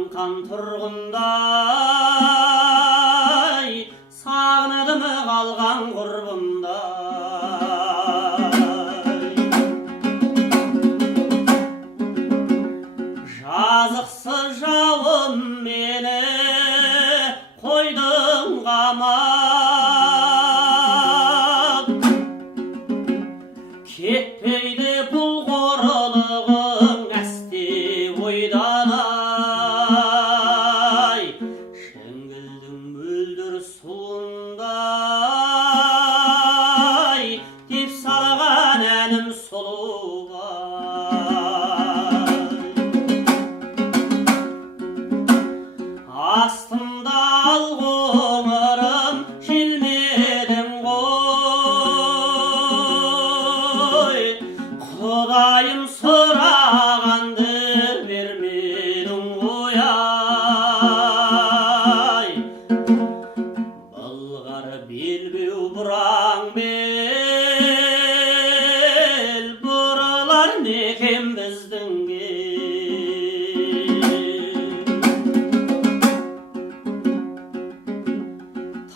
шаңқан тұрғындай, сағынадым қалған құрбымдай. Жазықсыз жауым мені қойдың қамап, кетпейді бұл қорлығың әсте ойдан ай. Шіңгілдің мөлдір суындай деп салған әнім сұлубай. Астымда ал қоңырым келмедің ғой, Құдайым сұрағанды бермедің ғой ай. Былғар белбеу бұраң бел, бұрылар некен біздің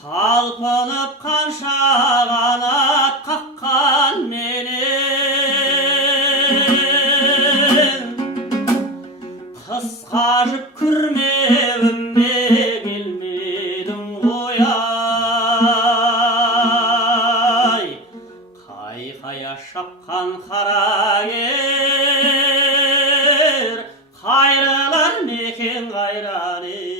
талпынып қанша қанат қаққан менен, қысқа жүк күрмеуіме келмедің ғой ай. Қайқая шапқан қарагер, қайрылар некен қайран ел.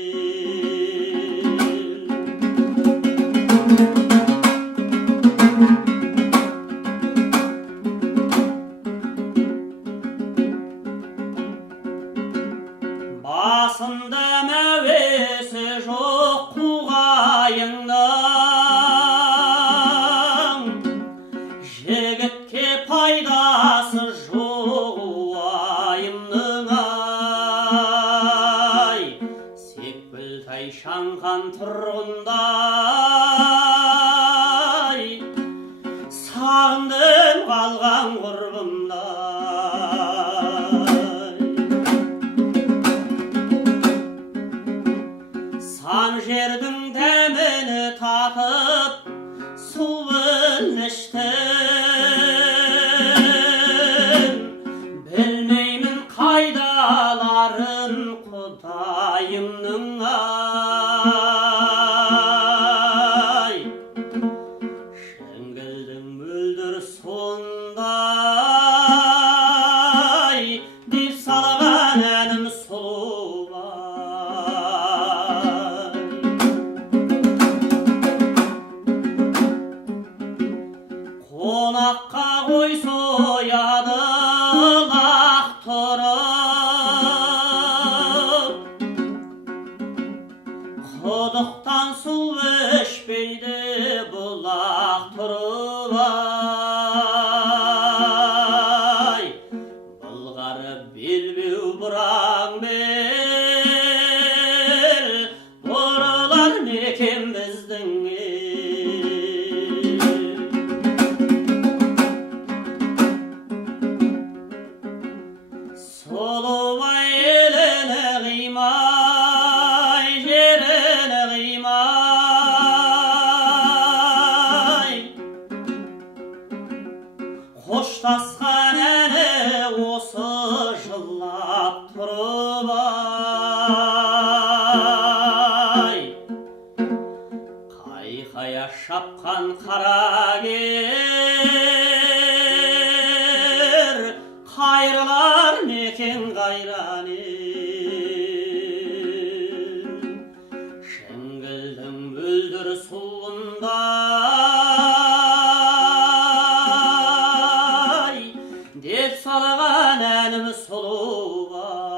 Басында мәуесі жоқ қуғайыңның, жігітке пайдасы жоқ уайымның ай. Секпілтай шаңқан тұрғындай, сағындым қалған құрбымдай. Сан жердің дәміні татып, суын іштім, білмеймін қайдаларын Құдайымның ай. Шіңгілдің мөлдір суындай деп салған әнім сұлубай. Қонаққа қой сояды лақтырып, құдықтан су ішпейді бұлақ тұрып ай. Былғар белбеу бұраң бел, бұрылар некен біздің Сұлубай еліні қимай, жеріні қимай, қоштасқан әні осы жылап тұрып ай. Қайқая шапқан қарагер, қайрылар некен қайран ел. Шіңгілдің мөлдір суындай деп салған әнім сұлубай.